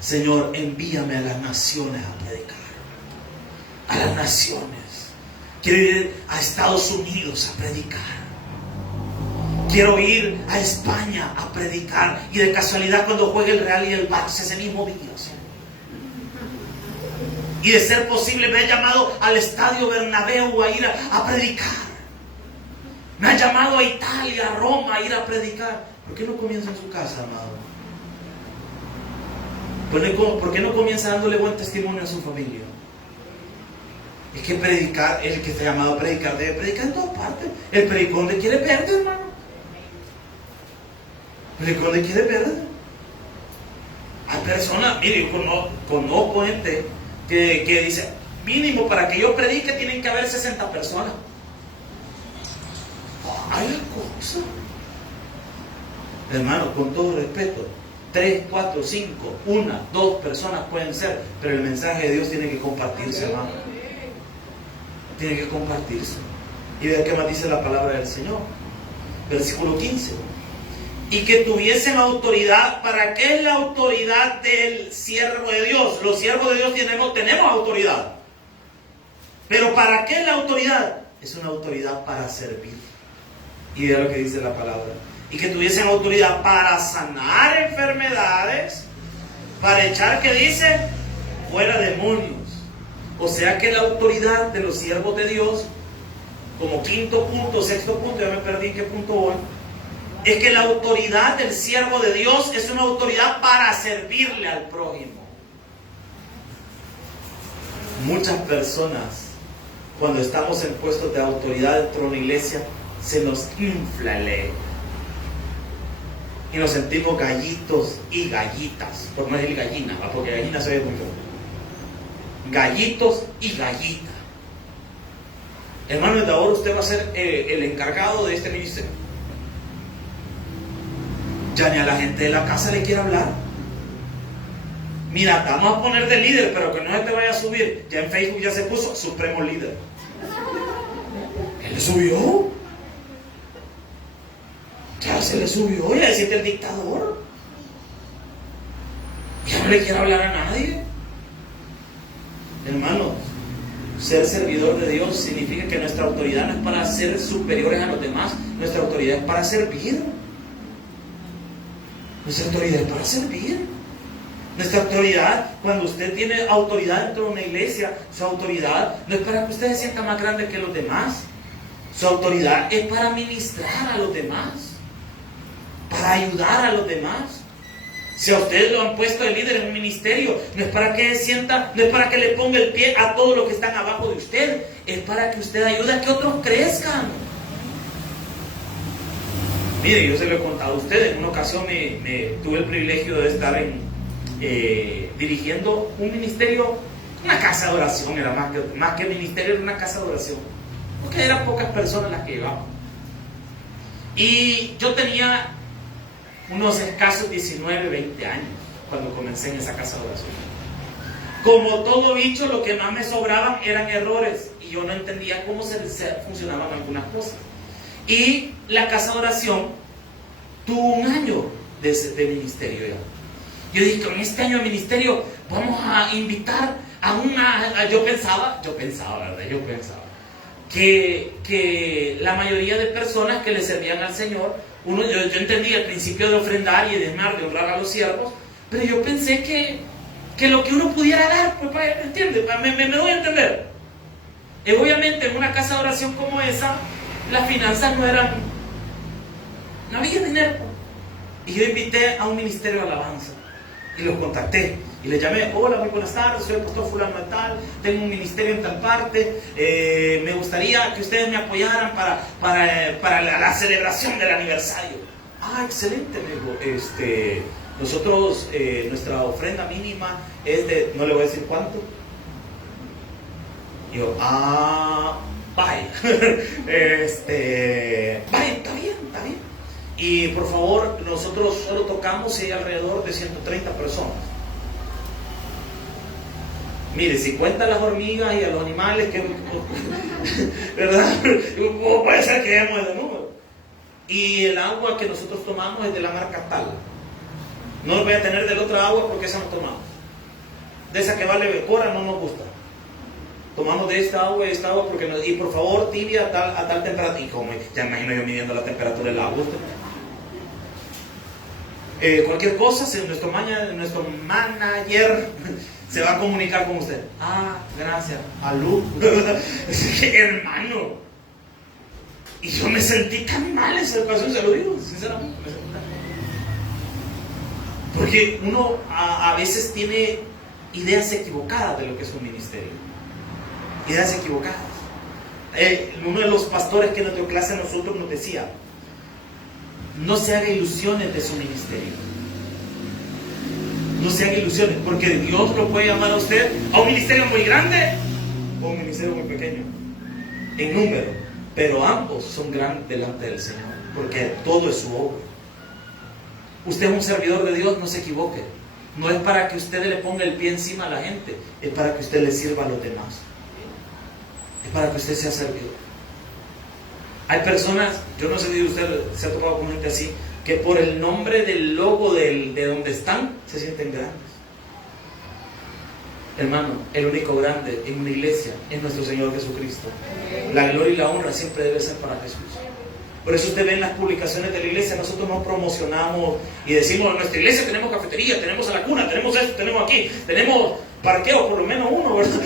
Señor, envíame a las naciones a predicar. A las naciones. Quiero ir a Estados Unidos a predicar. Quiero ir a España a predicar. Y de casualidad cuando juegue el Real y el Barça ese mismo día. Y de ser posible me ha llamado al Estadio Bernabéu a ir a predicar. Me ha llamado a Italia, a Roma a ir a predicar. ¿Por qué no comienza en su casa, amado? ¿Por qué no comienza dándole buen testimonio a su familia? Es que predicar, el que está llamado a predicar debe predicar en todas partes. El predicón le quiere perder, hermano. El predicón le quiere perder. Hay personas, mire, yo conozco gente que dice, mínimo para que yo predique tienen que haber 60 personas. Hay cosa. Hermano, con todo respeto, 3, 4, 5, 1, 2 personas pueden ser, pero el mensaje de Dios tiene que compartirse, hermano. Tiene que compartirse. Y vean qué más dice la palabra del Señor. Versículo 15. Y que tuviesen autoridad. ¿Para qué es la autoridad del siervo de Dios? Los siervos de Dios tenemos autoridad. Pero ¿para qué la autoridad? Es una autoridad para servir. Y vean lo que dice la palabra. Y que tuviesen autoridad para sanar enfermedades, para echar, ¿qué dice? Fuera demonios. O sea que la autoridad de los siervos de Dios, como quinto punto, sexto punto, ya me perdí en qué punto voy, es que la autoridad del siervo de Dios es una autoridad para servirle al prójimo. Muchas personas, cuando estamos en puestos de autoridad dentro de una iglesia, se nos infla el ego. Y nos sentimos gallitos y gallitas. Por no decir gallina, porque gallina se ve muy feo. Gallitos y gallitas. Hermano, desde ahora usted va a ser el encargado de este ministerio. Ya ni a la gente de la casa le quiere hablar. Mira, te vamos a poner de líder, pero que no se te vaya a subir. Ya en Facebook ya se puso Supremo Líder. ¿Él le subió? Ya se le subió, ya se siente el dictador. Ya no le quiere hablar a nadie. Hermanos, ser servidor de Dios significa que nuestra autoridad no es para ser superiores a los demás. Nuestra autoridad es para servir. Nuestra autoridad es para servir. Nuestra autoridad, cuando usted tiene autoridad dentro de una iglesia, su autoridad no es para que usted se sienta más grande que los demás. Su autoridad es para ministrar a los demás, para ayudar a los demás. Si a usted lo han puesto de líder en un ministerio, no es para que se sienta, no es para que le ponga el pie a todos los que están abajo de usted, es para que usted ayude a que otros crezcan. Mire, yo se lo he contado a usted, en una ocasión tuve el privilegio de estar dirigiendo un ministerio, una casa de oración, era más que ministerio, era una casa de oración, porque eran pocas personas las que llegaban. Y yo tenía unos escasos 19, 20 años cuando comencé en esa casa de oración. Como todo bicho, lo que más me sobraban eran errores y yo no entendía cómo se funcionaban algunas cosas. Y la casa de oración tuvo un año de ministerio ya. Yo dije, con este año de ministerio vamos a invitar yo pensaba que la mayoría de personas que le servían al Señor, yo entendía el principio de ofrendar y de honrar a los siervos, pero yo pensé que lo que uno pudiera dar, pues, ¿entiendes? Me doy a entender. Obviamente en una casa de oración como esa, las finanzas no había dinero. Y yo invité a un ministerio de alabanza y los contacté y les llamé: hola, muy buenas tardes, soy el pastor fulano de tal, tengo un ministerio en tal parte, me gustaría que ustedes me apoyaran para la celebración del aniversario. Ah, excelente, me dijo. Nosotros, nuestra ofrenda mínima es de, no le voy a decir cuánto. Y yo, bye. Bye, está bien. Y por favor, nosotros solo tocamos y hay alrededor de 130 personas. Mire, si cuentan las hormigas y a los animales, ¿verdad? ¿Cómo puede ser que hayamos de número? Y el agua que nosotros tomamos es de la marca tal. No lo voy a tener del otra agua porque esa no tomamos. De esa que vale Becora no nos gusta. Tomamos de esta agua y esta agua porque y por favor tibia a tal temperatura. Y como ya imagino yo midiendo la temperatura del agua. Cualquier cosa, nuestro manager se va a comunicar con usted. Gracias. Alú. Hermano. Y yo me sentí tan mal en esa ocasión, se lo digo, sinceramente. Me sentí tan mal. Porque uno a veces tiene ideas equivocadas de lo que es un ministerio. Ideas equivocadas. Uno de los pastores que nos dio clase a nosotros nos decía: no se haga ilusiones de su ministerio. No se haga ilusiones, porque Dios lo puede llamar a usted a un ministerio muy grande o a un ministerio muy pequeño en número, pero ambos son grandes delante del Señor, porque todo es su obra. Usted es un servidor de Dios, no se equivoque. No es para que usted le ponga el pie encima a la gente, es para que usted le sirva a los demás. Es para que usted sea servidor. Hay personas, yo no sé si usted se ha topado con gente así, que por el nombre del logo de donde están, se sienten grandes. Hermano, el único grande en una iglesia es nuestro Señor Jesucristo. La gloria y la honra siempre debe ser para Jesús. Por eso usted ve en las publicaciones de la iglesia, nosotros nos promocionamos y decimos: en nuestra iglesia tenemos cafetería, tenemos a la cuna, tenemos esto, tenemos aquí, tenemos parqueo, por lo menos uno, ¿verdad?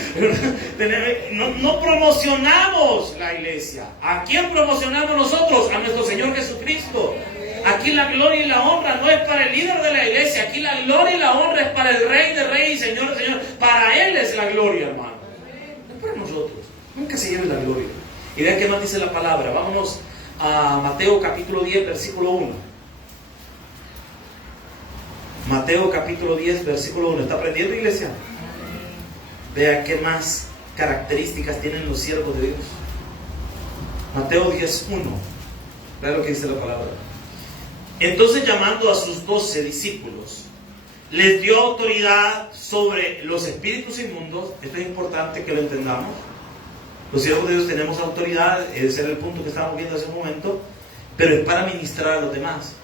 No promocionamos la iglesia. ¿A quién promocionamos nosotros? A nuestro Señor Jesucristo. Aquí la gloria y la honra no es para el líder de la iglesia, aquí la gloria y la honra es para el Rey de Reyes y Señor de Señores. Para Él es la gloria, hermano. No es para nosotros. Nunca se lleve la gloria. Y vean qué nos dice la palabra. Vámonos a Mateo capítulo 10, versículo 1. Mateo capítulo 10, versículo 1. ¿Está aprendiendo, iglesia? Vea qué más características tienen los siervos de Dios. Mateo 10, 1. Vea lo que dice la palabra. Entonces, llamando a sus 12 discípulos, Les dio autoridad sobre los espíritus inmundos. Esto es importante que lo entendamos. Los siervos de Dios tenemos autoridad, ese era el punto que estábamos viendo hace un momento, pero es para ministrar a los demás.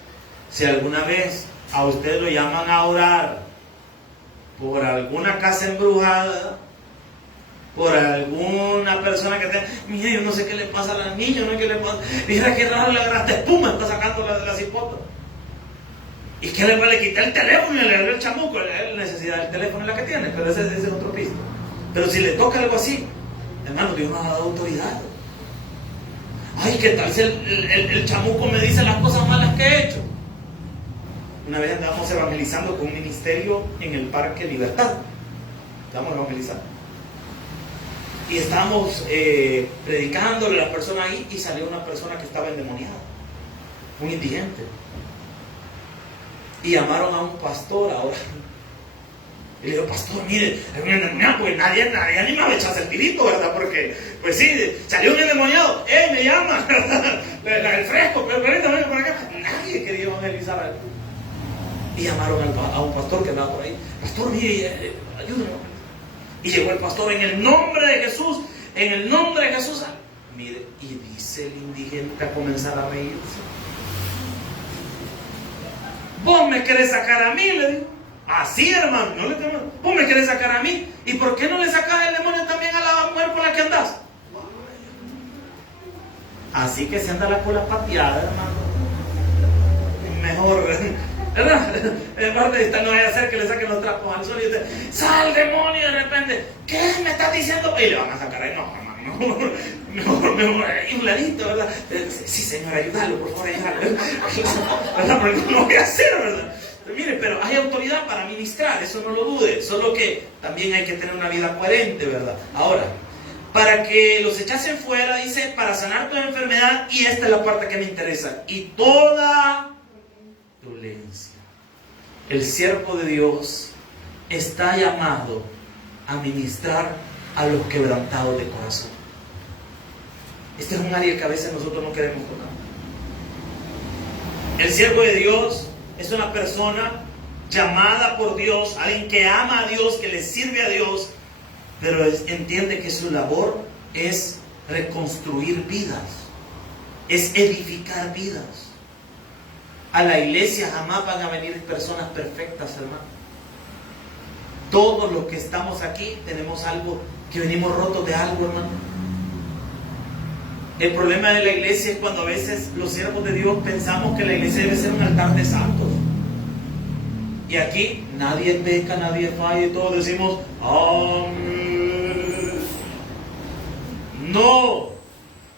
Si alguna vez a usted lo llaman a orar por alguna casa embrujada, por alguna persona que tenga, mira, yo no sé qué le pasa a la niña, no sé qué le pasa, mira qué raro, la gran espuma está sacando la cipota. ¿Y qué le quita el teléfono y le da el chamuco? La necesidad del teléfono es la que tiene, pero ese es otro pisto. Pero si le toca algo así, hermano, Dios nos ha dado autoridad. Ay, ¿qué tal si el chamuco me dice las cosas malas que he hecho? Una vez andábamos evangelizando con un ministerio en el Parque Libertad. Estábamos evangelizando. Y estábamos predicándole a las personas ahí y salió una persona que estaba endemoniada, un indigente. Y llamaron a un pastor ahora. Y le digo, pastor, mire, es un endemoniado, pues nadie anima a echarse el tirito, ¿verdad? Porque, pues sí, salió un endemoniado, me llama, el fresco, pero ahorita venga por acá. Nadie quería evangelizar a él. Y llamaron a un pastor que andaba por ahí. Pastor, mire, ayúdame. Y llegó el pastor en el nombre de Jesús, Mire, y dice el indigente a comenzar a reírse. ¿Vos me querés sacar a mí? Le digo. Así, hermano, no le tengo. ¿Vos me querés sacar a mí? ¿Y por qué no le sacas el demonio también a la mujer con la que andás? Así que se anda la cola pateada, hermano. Mejor, ¿verdad? En parte de esta no vaya a hacer que le saquen los trapos al sol y dice, ¡sal, demonio! De repente, ¿qué me estás diciendo? Y le van a sacar ahí, no, hermano, mejor, ahí un ladito, ¿verdad? Sí, señor, ayúdalo, por favor, ayúdalo. ¿Verdad? Porque no lo voy a hacer, ¿verdad? Pero mire, pero hay autoridad para ministrar, eso no lo dude, solo que también hay que tener una vida coherente, ¿verdad? Ahora, para que los echasen fuera, dice, para sanar toda enfermedad, y esta es la parte que me interesa, y toda dolencia. El siervo de Dios está llamado a ministrar a los quebrantados de corazón. Este es un área que a veces nosotros no queremos tocar. El siervo de Dios es una persona llamada por Dios, alguien que ama a Dios, que le sirve a Dios, pero entiende que su labor es reconstruir vidas, es edificar vidas. A la iglesia jamás van a venir personas perfectas, hermano. Todos los que estamos aquí tenemos algo, que venimos rotos de algo, hermano. El problema de la iglesia es cuando a veces los siervos de Dios pensamos que la iglesia debe ser un altar de santos. Y aquí nadie peca, nadie falla y todos decimos amén. No,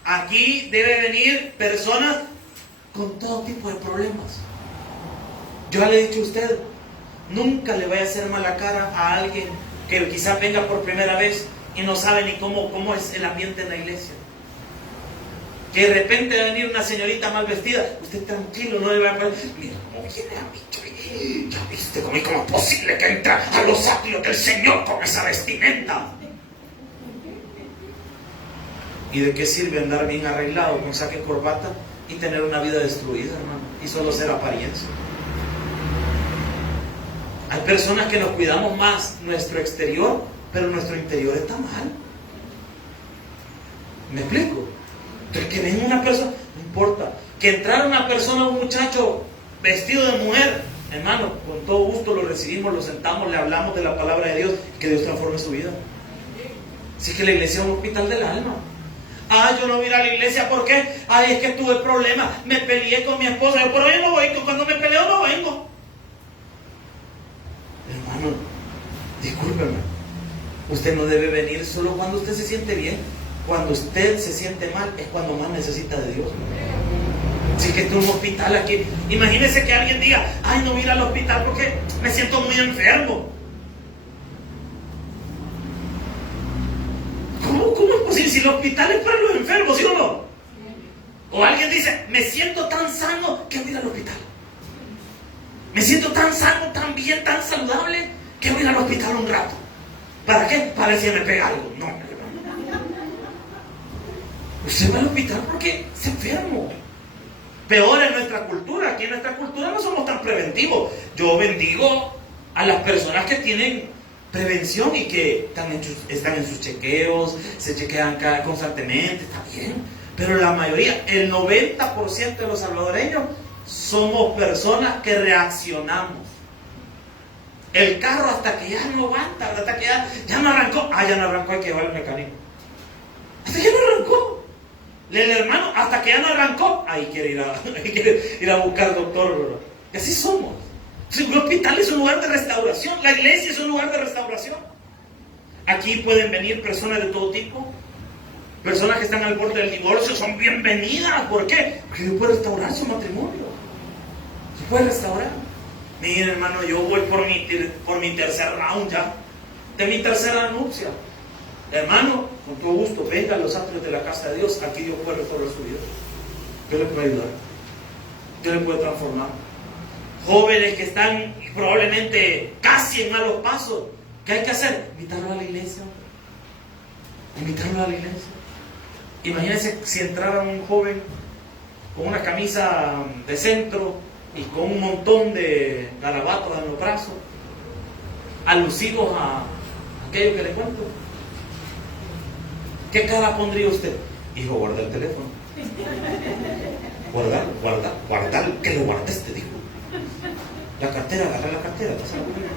aquí debe venir personas con todo tipo de problemas. Yo ya le he dicho a usted, nunca le vaya a hacer mala cara a alguien que quizás venga por primera vez y no sabe ni cómo es el ambiente en la iglesia. Que de repente va a venir una señorita mal vestida, usted tranquilo, no le va a poner, mira cómo viene a mí, ya viste cómo es posible que entra a los atrios del Señor con esa vestimenta. ¿Y de qué sirve andar bien arreglado con saque y corbata y tener una vida destruida, hermano? Y solo ser apariencia. Hay personas que nos cuidamos más nuestro exterior, pero nuestro interior está mal. ¿Me explico? Entonces, que venga una persona, no importa. Que entrara una persona, un muchacho vestido de mujer, hermano, con todo gusto lo recibimos, lo sentamos, le hablamos de la palabra de Dios, que Dios transforme su vida. Así que la iglesia es un hospital del alma. Yo no voy a ir a la iglesia, ¿por qué? Es que tuve problemas, me peleé con mi esposa, yo por hoy no voy, cuando me peleo no vengo. Hermano, discúlpeme, usted no debe venir solo cuando usted se siente bien. Cuando usted se siente mal es cuando más necesita de Dios. Si es que esto es un hospital aquí, imagínese que alguien diga, no voy a ir al hospital porque me siento muy enfermo. ¿Cómo es posible? Si el hospital es para los enfermos, ¿sí o no? O alguien dice, me siento tan sano que voy a ir al hospital. Me siento tan sano, tan bien, tan saludable que voy a ir al hospital un rato. ¿Para qué? Para ver si me pega algo. No. Usted va al hospital porque se enfermo. Peor en nuestra cultura. Aquí en nuestra cultura no somos tan preventivos. Yo bendigo a las personas que tienen prevención y que están en sus chequeos, se chequean constantemente, está bien. Pero la mayoría, el 90% de los salvadoreños, somos personas que reaccionamos. El carro hasta que ya no aguanta, hasta que ya no arrancó. Ya no arrancó, hay que llevar al mecánico. Hasta que ya no arrancó. El hermano, hasta que ya no arrancó, ahí quiere ir a buscar al doctor, ¿verdad? Y así somos. Un hospital es un lugar de restauración, la iglesia es un lugar de restauración. Aquí pueden venir personas de todo tipo. Personas que están al borde del divorcio son bienvenidas. ¿Por qué? Porque Dios puede restaurar su matrimonio. Se puede restaurar. Miren, hermano, yo voy por mi tercer round ya, de mi tercera nupcia. Hermano, con todo gusto, venga a los atrios de la casa de Dios. Aquí Dios puede restaurar su vida. Dios le puede ayudar. Dios le puede transformar. Jóvenes que están probablemente casi en malos pasos. ¿Qué hay que hacer? Invitarlos a la iglesia. Invitarlos a la iglesia. Imagínense si entrara un joven con una camisa de centro y con un montón de garabatos en los brazos, alusivos a aquello que le cuento. ¿Qué cara pondría usted? Hijo, guarda el teléfono. Guardar, que lo guardes, te digo. La cartera, agarra la cartera, pásala por ahí.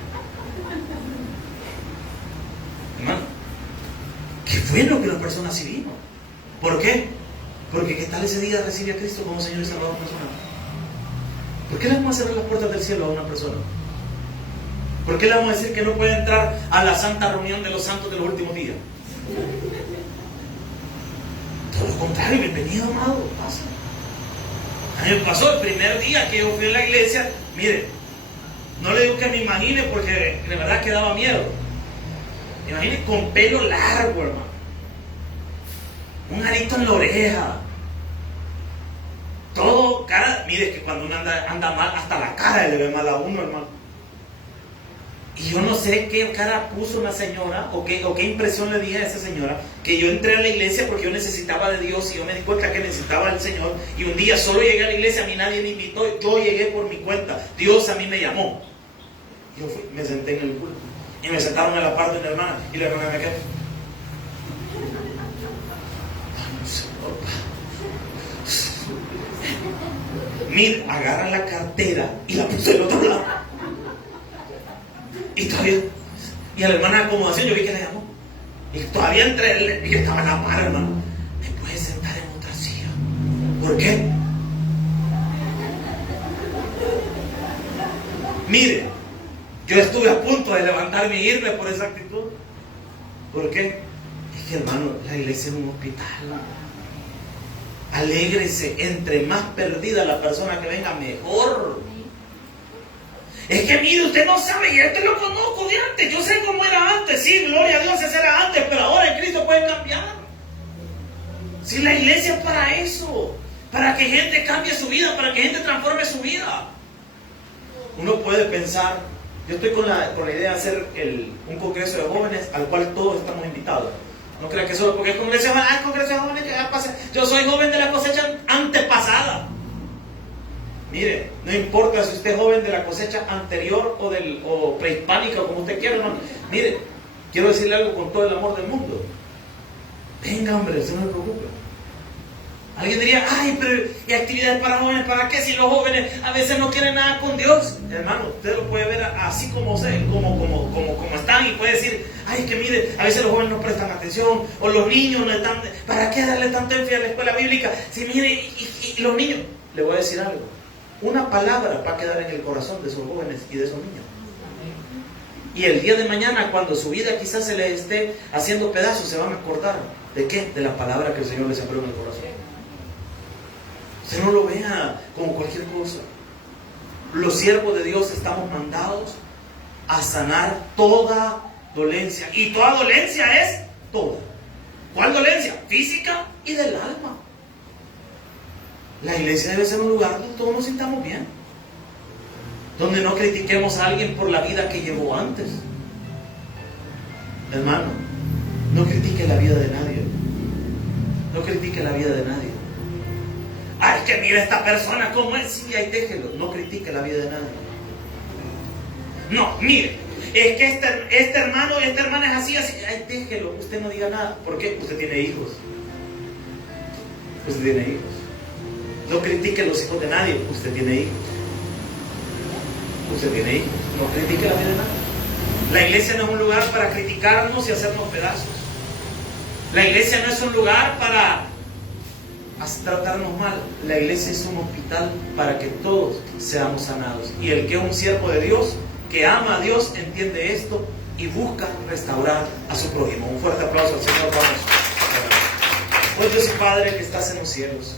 Hermano, qué bueno que la persona así vino. ¿Por qué? Porque ¿qué tal ese día recibe a Cristo como Señor y Salvador personal? ¿Por qué le vamos a cerrar las puertas del cielo a una persona? ¿Por qué le vamos a decir que no puede entrar a la santa reunión de los santos de los últimos días? Todo lo contrario, bienvenido, amado, pasa. A mí me pasó el primer día que yo fui a la iglesia. Mire, no le digo que me imagine porque de verdad que daba miedo. Me imagine con pelo largo, hermano, un arito en la oreja, todo cara. Mire que cuando uno anda mal, hasta la cara le ve mal a uno, hermano. Y yo no sé qué cara puso una señora o qué impresión le dije a esa señora, que yo entré a la iglesia porque yo necesitaba de Dios y yo me di cuenta que necesitaba al Señor. Y un día solo llegué a la iglesia, a mí nadie me invitó, yo llegué por mi cuenta. Dios a mí me llamó. Yo fui, me senté en el culto y me sentaron a la par de una hermana y la hermana me quedó. Mira, agarra la cartera y la puso del otro lado. Y todavía, y a la hermana de acomodación yo vi que le llamó. Y todavía entre y yo estaba en la par, hermano. ¿Me puedes sentar en otra silla? ¿Por qué? Mire, yo estuve a punto de levantarme e irme por esa actitud. ¿Por qué? Es que, hermano, la iglesia es un hospital. Alégrese, entre más perdida la persona que venga, mejor. Es que mire, usted no sabe, y este lo conozco de antes, yo sé cómo era antes, sí, gloria a Dios, ese era antes, pero ahora en Cristo puede cambiar. Si la iglesia es para eso, para que gente cambie su vida, para que gente transforme su vida. Uno puede pensar, yo estoy con la idea de hacer un congreso de jóvenes al cual todos estamos invitados. No crean que solo porque es congreso de jóvenes, yo soy joven de la cosecha antepasada. Mire, no importa si usted es joven de la cosecha anterior o prehispánica, o como usted quiera, no. Mire, quiero decirle algo con todo el amor del mundo. Venga, hombre, usted no se preocupe. Alguien diría, ay, pero ¿y actividades para jóvenes? ¿Para qué? Si los jóvenes a veces no quieren nada con Dios. Hermano, usted lo puede ver así como están y puede decir, ay, que mire, a veces los jóvenes no prestan atención, o los niños no están, ¿para qué darle tanto énfasis a la escuela bíblica? Si mire, y los niños, le voy a decir algo. Una palabra va a quedar en el corazón de esos jóvenes y de esos niños. Y el día de mañana, cuando su vida quizás se les esté haciendo pedazos, se van a acordar. ¿De qué? De la palabra que el Señor les sembró en el corazón. Usted no lo vea como cualquier cosa. Los siervos de Dios estamos mandados a sanar toda dolencia. Y toda dolencia es toda. ¿Cuál dolencia? Física y del alma. La iglesia debe ser un lugar donde todos nos sintamos bien, donde no critiquemos a alguien por la vida que llevó antes. Hermano, no critique la vida de nadie. No critique la vida de nadie. Ay, que mira esta persona cómo es. Sí, ahí déjelo. No critique la vida de nadie. No, mire, es que este hermano y esta hermana es así, así. Ay, déjelo, usted no diga nada. ¿Por qué? Usted tiene hijos. Usted tiene hijos. No critique los hijos de nadie. Usted tiene hijos. Usted tiene hijos. No critique la vida de nadie. La iglesia no es un lugar para criticarnos y hacernos pedazos. La iglesia no es un lugar para tratarnos mal. La iglesia es un hospital para que todos seamos sanados. Y el que es un siervo de Dios, que ama a Dios, entiende esto y busca restaurar a su prójimo. Un fuerte aplauso al Señor. Vamos. Oh Dios y Padre que estás en los cielos.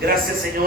Gracias, Señor.